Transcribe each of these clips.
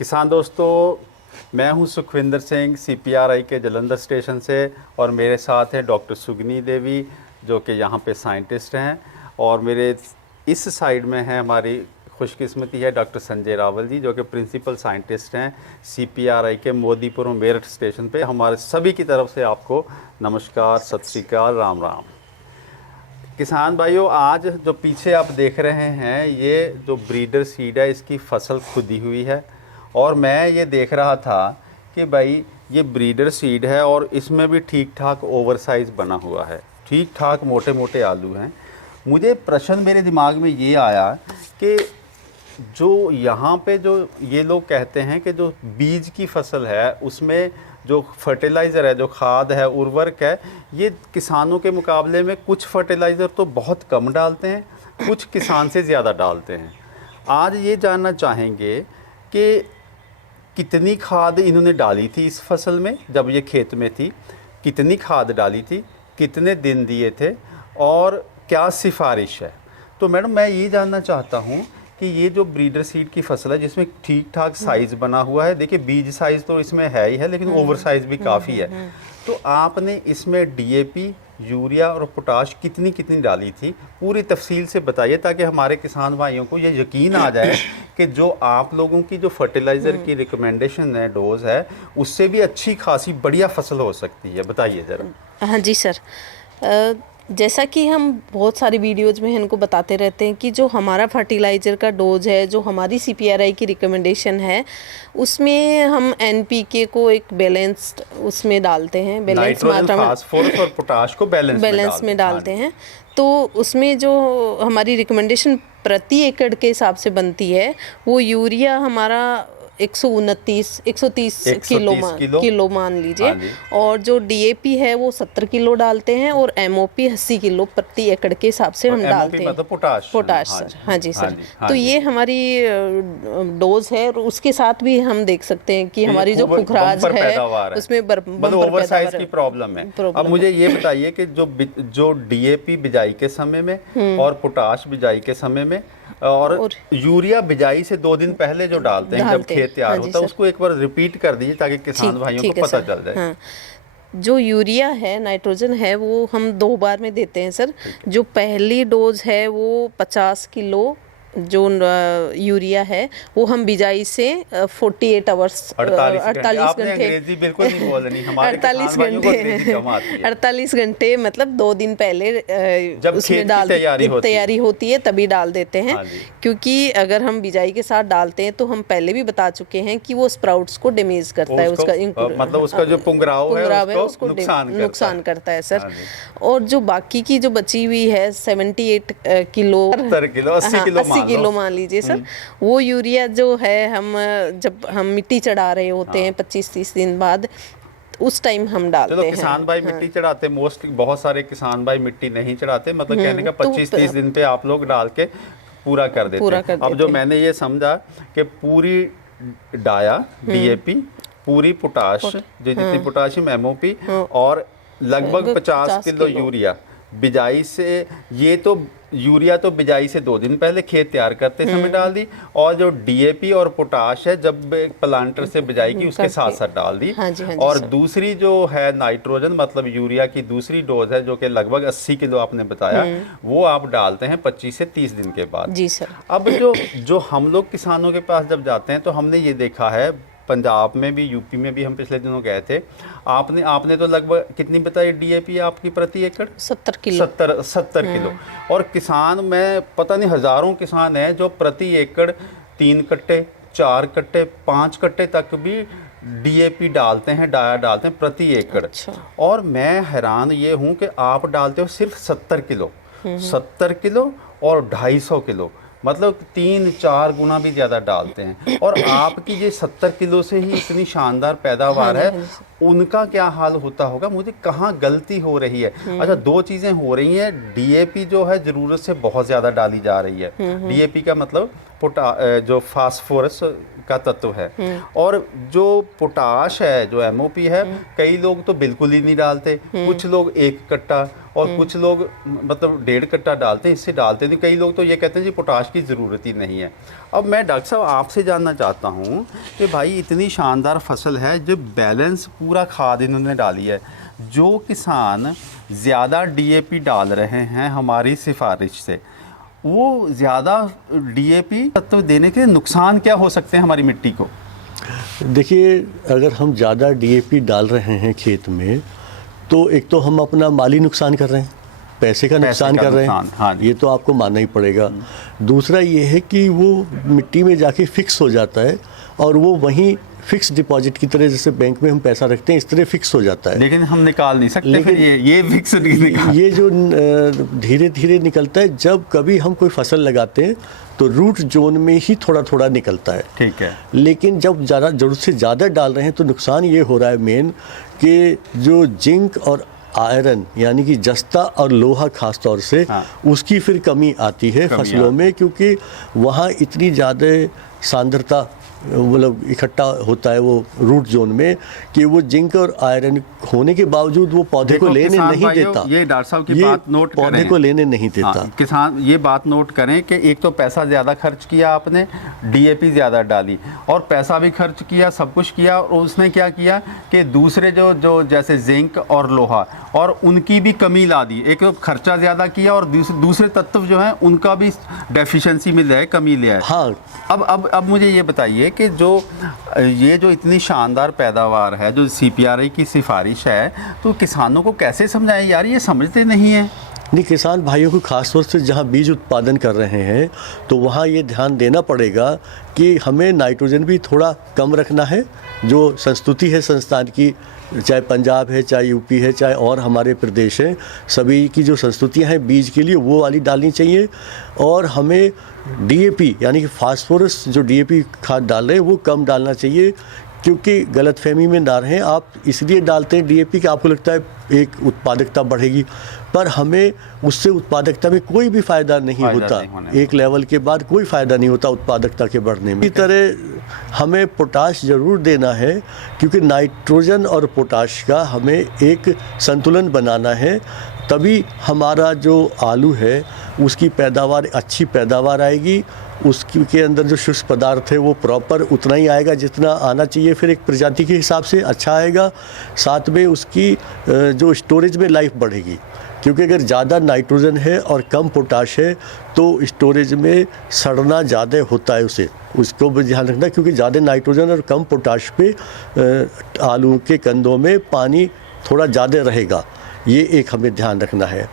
किसान दोस्तों, मैं हूं सुखविंदर सिंह CPRI के जलंधर स्टेशन से और मेरे साथ है डॉक्टर सुगनी देवी जो कि यहाँ पे साइंटिस्ट हैं और मेरे इस साइड में है हमारी खुशकिस्मती है डॉक्टर संजय रावल जी जो कि प्रिंसिपल साइंटिस्ट हैं CPRI के मोदीपुर मेरठ स्टेशन पे। हमारे सभी की तरफ से आपको नमस्कार, सत श्री अकाल, राम राम। किसान भाइयों, आज जो पीछे आप देख रहे हैं ये जो ब्रीडर सीड है इसकी फसल खुदी हुई है और मैं ये देख रहा था कि भाई ये ब्रीडर सीड है और इसमें भी ठीक ठाक ओवर साइज़ बना हुआ है, ठीक ठाक मोटे मोटे आलू हैं। मुझे प्रश्न मेरे दिमाग में ये आया कि जो यहाँ पे जो ये लोग कहते हैं कि जो बीज की फसल है उसमें जो फर्टिलाइज़र है, जो खाद है, उर्वरक है, ये किसानों के मुकाबले में कुछ फर्टिलाइज़र तो बहुत कम डालते हैं, कुछ किसान से ज़्यादा डालते हैं। आज ये जानना चाहेंगे कि कितनी खाद इन्होंने डाली थी इस फसल में जब ये खेत में थी, कितनी खाद डाली थी, कितने दिन दिए थे और क्या सिफारिश है। तो मैडम मैं ये जानना चाहता हूँ कि ये जो ब्रीडर सीड की फसल है जिसमें ठीक ठाक साइज़ बना हुआ है, देखिए बीज साइज़ तो इसमें है ही है लेकिन ओवर साइज़ भी काफ़ी है, तो आपने इसमें DAP, यूरिया और पोटाश कितनी कितनी डाली थी, पूरी तफसील से बताइए ताकि हमारे किसान भाइयों को ये यकीन आ जाए कि जो आप लोगों की जो फर्टिलाइज़र की रिकमेंडेशन है, डोज है, उससे भी अच्छी खासी बढ़िया फसल हो सकती है। बताइए ज़रा। हाँ जी सर, जैसा कि हम बहुत सारी वीडियोज में इनको बताते रहते हैं कि जो हमारा फर्टिलाइज़र का डोज है, जो हमारी CPRI की रिकमेंडेशन है, उसमें हम NPK को एक बैलेंस्ड उसमें डालते हैं, बैलेंस मात्रा में, फास्फोरस और पोटाश को बैलेंस में डालते हैं। तो उसमें जो हमारी रिकमेंडेशन प्रति एकड़ के हिसाब से बनती है वो यूरिया हमारा 130 किलो मान लीजिए, और जो DAP है वो 70 किलो डालते हैं और MOP 80 किलो प्रति एकड़ के हिसाब से हम डालते हैं। मतलब पोटाश सर। हाँ जी सर। तो ये हमारी डोज है और उसके साथ भी हम देख सकते हैं कि हमारी जो पुखराज है उसमें ओवर साइज की प्रॉब्लम है। अब मुझे ये बताइए कि जो DAP बिजाई के समय में और पोटाश बिजाई के समय में और यूरिया बिजाई से 2 दिन पहले जो डालते हैं जब खेत तैयार होता है, उसको एक बार रिपीट कर दीजिए ताकि किसान भाइयों को पता चल जाए। हाँ। जो यूरिया है, नाइट्रोजन है, वो हम 2 बार में देते हैं सर। जो पहली डोज है वो 50 किलो जो यूरिया है वो हम बिजाई से 48 आवर्स 48 घंटे बिल्कुल नहीं बोलनी, 48 घंटे मतलब 2 दिन पहले जब उसमें तैयारी होती है तभी डाल देते हैं। क्योंकि अगर हम बिजाई के साथ डालते हैं तो हम पहले भी बता चुके हैं कि वो स्प्राउट्स को डैमेज करता है, मतलब उसका जो पुंगराव है उसको नुकसान करता है सर। और जो बाकी की जो बची हुई है 78 किलो 80 किलो मान लीजिए सर, वो यूरिया जो है हम जब हम मिट्टी चढ़ा रहे होते हैं 25-30 दिन बाद, उस टाइम हम डालते हैं। किसान भाई मिट्टी चढ़ाते, बहुत सारे किसान भाई मिट्टी नहीं चढ़ाते, मतलब कहने का 25-30 दिन पे आप लोग डाल के पूरा कर देते हैं। अब जो मैंने ये समझा कि पूरी डाया DAP, पूरी पोटाश जितनी पोटाशियम MOP और लगभग 50 किलो यूरिया बिजाई से, ये तो यूरिया तो बिजाई से 2 दिन पहले खेत तैयार करते समय डाल दी, और जो DAP और पोटाश है जब प्लांटर से बिजाई की उसके साथ साथ डाल दी। हाँ जी, और दूसरी जो है नाइट्रोजन मतलब यूरिया की दूसरी डोज है जो कि लगभग 80 किलो आपने बताया, वो आप डालते हैं 25 से 30 दिन के बाद। जी सर। अब जो हम लोग किसानों के पास जब जाते हैं तो हमने ये देखा है, पंजाब में भी, UP में भी हम पिछले दिनों गए थे, आपने तो लगभग कितनी बताई DAP आपकी प्रति एकड़? 70 किलो। 70 किलो। और किसान में पता नहीं हज़ारों किसान हैं जो प्रति एकड़ 3 कट्टे, 4 कट्टे, 5 कट्टे तक भी DAP डालते हैं, डाया डालते हैं प्रति एकड़। अच्छा। और मैं हैरान ये हूँ कि आप डालते हो सिर्फ 70 किलो, 70 किलो और 250 किलो, मतलब 3-4 गुना भी ज़्यादा डालते हैं। और आपकी ये 70 किलो से ही इतनी शानदार पैदावार है, उनका क्या हाल होता होगा, मुझे कहाँ गलती हो रही है? अच्छा, 2 चीज़ें हो रही हैं। DAP जो है ज़रूरत से बहुत ज़्यादा डाली जा रही है। DAP का मतलब जो फास्फोरस का तत्व है, और जो पोटाश है, जो MOP है, कई लोग तो बिल्कुल ही नहीं डालते, कुछ लोग 1 कट्टा और कुछ लोग मतलब 1.5 कट्टा डालते हैं, इससे डालते नहीं। कई लोग तो ये कहते हैं जी पोटाश की ज़रूरत ही नहीं है। अब मैं डॉक्टर साहब आपसे जानना चाहता हूँ कि भाई इतनी शानदार फसल है, जो बैलेंस पूरा खाद इन्होंने डाली है, जो किसान ज़्यादा डीएपी डाल रहे हैं हमारी सिफारिश से, वो ज़्यादा डीएपी तत्व देने के नुकसान क्या हो सकते हैं हमारी मिट्टी को? देखिए, अगर हम ज़्यादा डीएपी डाल रहे हैं खेत में, तो एक तो हम अपना माली नुकसान कर रहे हैं, पैसे का नुकसान कर रहे हैं। हाँ, ये तो आपको मानना ही पड़ेगा। दूसरा ये है कि वो मिट्टी में जाके फिक्स हो जाता है, और वो वहीं फिक्स डिपॉजिट की तरह, जैसे बैंक में हम पैसा रखते हैं इस तरह फिक्स हो जाता है। लेकिन हम निकाल नहीं सकते फिर ये फिक्स नहीं निकाल। ये जो धीरे धीरे निकलता है, जब कभी हम कोई फसल लगाते हैं तो रूट जोन में ही थोड़ा थोड़ा निकलता है। ठीक है। लेकिन जब ज़्यादा ज़रूरत से ज़्यादा डाल रहे हैं तो नुकसान ये हो रहा है मेन, कि जो जिंक और आयरन यानी कि जस्ता और लोहा खास तौर से, हाँ। उसकी फिर कमी आती है फसलों में, क्योंकि वहाँ इतनी ज़्यादा सांद्रता मतलब इकट्ठा होता है वो रूट जोन में, कि वो जिंक और आयरन होने के बावजूद वो पौधे को लेने नहीं देता। ये डॉक्टर साहब की बात नोट करें, पौधे को लेने नहीं देता। हाँ, किसान ये बात नोट करें कि एक तो पैसा ज़्यादा खर्च किया आपने, डीएपी ज़्यादा डाली, और पैसा भी खर्च किया, सब कुछ किया, और उसने क्या किया कि दूसरे जो जैसे जिंक और लोहा और उनकी भी कमी ला दी। एक तो खर्चा ज़्यादा किया, और दूसरे तत्व जो हैं उनका भी डेफिशिएंसी मिल है, कमी लिया है। हाँ। अब मुझे ये बताइए कि ये जो इतनी शानदार पैदावार है, जो सीपीआरआई की सिफारिश है, तो किसानों को कैसे समझाएं यार, ये समझते नहीं है। नहीं, किसान भाइयों को खास तौर से जहाँ बीज उत्पादन कर रहे हैं तो वहाँ ये ध्यान देना पड़ेगा कि हमें नाइट्रोजन भी थोड़ा कम रखना है। जो संस्तुति है संस्थान की, चाहे पंजाब है, चाहे यूपी है, चाहे और हमारे प्रदेश हैं, सभी की जो संस्तुतियाँ हैं बीज के लिए, वो वाली डालनी चाहिए। और हमें डीएपी यानी कि फास्फोरस जो डीएपी खाद डाल रहे हैं वो कम डालना चाहिए, क्योंकि गलतफहमी में ना रहें आप। इसलिए डालते हैं डीएपी कि आपको लगता है एक उत्पादकता बढ़ेगी, पर हमें उससे उत्पादकता में कोई भी फ़ायदा नहीं होता। एक लेवल के बाद कोई फ़ायदा नहीं होता उत्पादकता के बढ़ने में। इसी तरह हमें पोटाश ज़रूर देना है, क्योंकि नाइट्रोजन और पोटाश का हमें एक संतुलन बनाना है, तभी हमारा जो आलू है उसकी पैदावार, अच्छी पैदावार आएगी। उसके के अंदर जो शुष्क पदार्थ है वो प्रॉपर उतना ही आएगा जितना आना चाहिए, फिर एक प्रजाति के हिसाब से अच्छा आएगा। साथ में उसकी जो स्टोरेज में लाइफ बढ़ेगी, क्योंकि अगर ज़्यादा नाइट्रोजन है और कम पोटाश है तो स्टोरेज में सड़ना ज़्यादा होता है। उसको भी ध्यान रखना, क्योंकि ज़्यादा नाइट्रोजन और कम पोटाश पे आलू के कंदों में पानी थोड़ा ज़्यादा रहेगा। ये एक हमें ध्यान रखना है।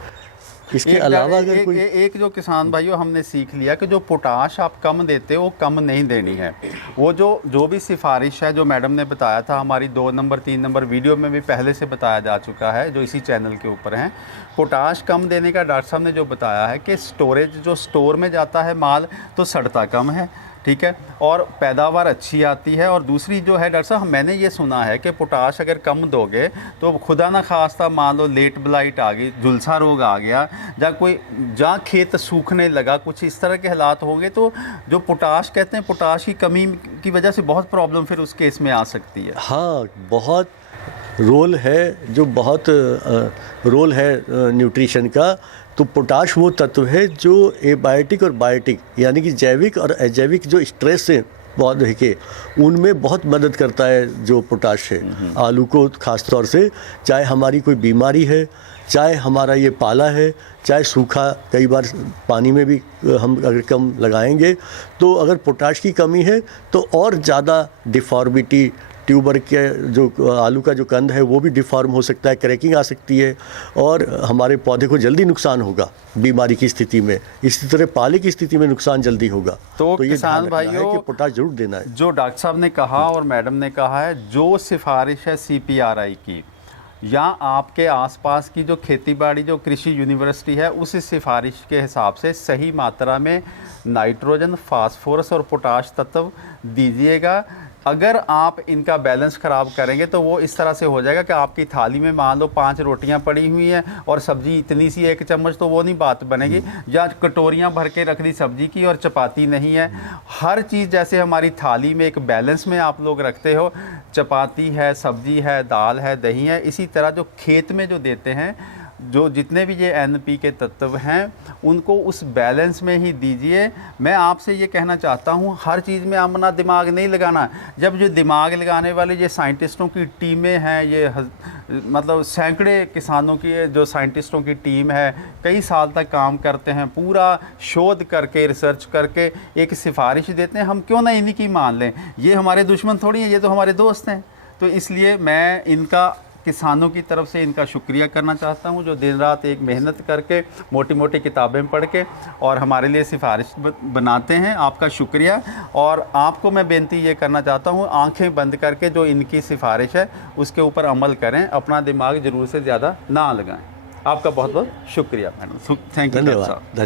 इसके अलावा अगर कोई एक जो किसान भाइयों हमने सीख लिया कि जो पोटाश आप कम देते हो वो कम नहीं देनी है। वो जो भी सिफारिश है, जो मैडम ने बताया था, हमारी 2 नंबर 3 नंबर वीडियो में भी पहले से बताया जा चुका है, जो इसी चैनल के ऊपर है। पोटाश कम देने का डॉक्टर साहब ने जो बताया है कि स्टोरेज, जो स्टोर में जाता है माल, तो सड़ता कम है, ठीक है, और पैदावार अच्छी आती है। और दूसरी जो है डॉक्टर साहब, मैंने ये सुना है कि पोटाश अगर कम दोगे तो खुदा ना खास्ता मान लो लेट ब्लाइट आ गई, झुलसा रोग आ गया, जहाँ खेत सूखने लगा, कुछ इस तरह के हालात हो गए, तो जो पोटाश कहते हैं, पोटाश की कमी की वजह से बहुत प्रॉब्लम फिर उस केस में आ सकती है। हाँ, बहुत रोल है, जो बहुत रोल है न्यूट्रिशन का। तो पोटाश वो तत्व है जो एबायोटिक और बायोटिक यानी कि जैविक और अजैविक जो स्ट्रेस है पौधे के, उनमें बहुत मदद करता है जो पोटाश है आलू को खास तौर से। चाहे हमारी कोई बीमारी है, चाहे हमारा ये पाला है, चाहे सूखा, कई बार पानी में भी हम अगर कम लगाएंगे तो अगर पोटाश की कमी है तो और ज़्यादा डिफॉर्मिटी, ट्यूबर के जो आलू का जो कंद है वो भी डिफॉर्म हो सकता है, क्रैकिंग आ सकती है, और हमारे पौधे को जल्दी नुकसान होगा बीमारी की स्थिति में। इसी तरह पाले की स्थिति में नुकसान जल्दी होगा। तो ये किसान भाइयों कि पोटाश जरूर देना है। जो डॉक्टर साहब ने कहा और मैडम ने कहा है, जो सिफारिश है सीपीआरआई की, या आपके आसपास की जो खेतीबाड़ी, जो कृषि यूनिवर्सिटी है, उस सिफारिश के हिसाब से सही मात्रा में नाइट्रोजन, फास्फोरस और पोटाश तत्व दीजिएगा। अगर आप इनका बैलेंस ख़राब करेंगे तो वो इस तरह से हो जाएगा कि आपकी थाली में मान लो 5 रोटियां पड़ी हुई हैं और सब्जी इतनी सी 1 चम्मच, तो वो नहीं बात बनेगी। या कटोरियां भर के रख दी सब्जी की और चपाती नहीं है। हर चीज़ जैसे हमारी थाली में एक बैलेंस में आप लोग रखते हो, चपाती है, सब्जी है, दाल है, दही है, इसी तरह जो खेत में जो देते हैं जो जितने भी ये NP के तत्व हैं उनको उस बैलेंस में ही दीजिए। मैं आपसे ये कहना चाहता हूँ हर चीज़ में अपना दिमाग नहीं लगाना। जब जो दिमाग लगाने वाले ये साइंटिस्टों की टीमें हैं, ये मतलब सैकड़े किसानों की जो साइंटिस्टों की टीम है, कई साल तक काम करते हैं, पूरा शोध करके रिसर्च करके एक सिफारिश देते हैं, हम क्यों ना इन्हीं की मान लें। ये हमारे दुश्मन थोड़ी हैं, ये तो हमारे दोस्त हैं। तो इसलिए मैं इनका किसानों की तरफ से इनका शुक्रिया करना चाहता हूं, जो दिन रात एक मेहनत करके मोटी मोटी किताबें पढ़ के और हमारे लिए सिफारिश बनाते हैं। आपका शुक्रिया। और आपको मैं बेनती ये करना चाहता हूं, आंखें बंद करके जो इनकी सिफारिश है उसके ऊपर अमल करें, अपना दिमाग ज़रूर से ज़्यादा ना लगाएं। आपका बहुत बहुत शुक्रिया मैडम। Thank you. धन्यवाद।